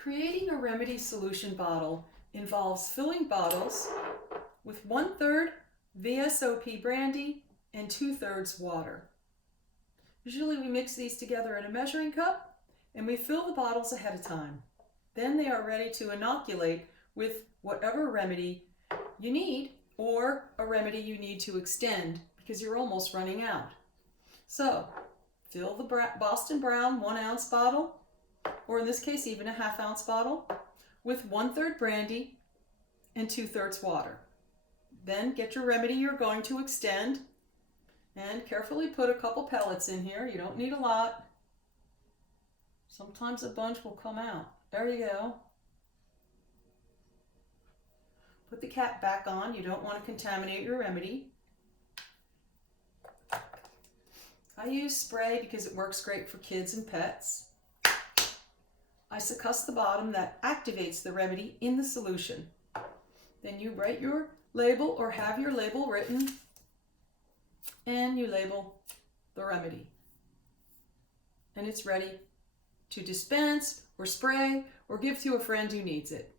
Creating a remedy solution bottle involves filling bottles with 1/3 VSOP brandy and 2/3 water. Usually we mix these together in a measuring cup and we fill the bottles ahead of time. Then they are ready to inoculate with whatever remedy you need or a remedy you need to extend because you're almost running out. So fill the Boston Brown 1 ounce bottle, or in this case even a 1/2 ounce bottle, with 1/3 brandy and 2/3 water. Then get your remedy you're going to extend and carefully put a couple pellets in here. You don't need a lot. Sometimes a bunch will come out. There you go. Put the cap back on. You don't want to contaminate your remedy. I use spray because it works great for kids and pets. I succuss the bottom that activates the remedy in the solution. Then you write your label or have your label written and you label the remedy. And it's ready to dispense or spray or give to a friend who needs it.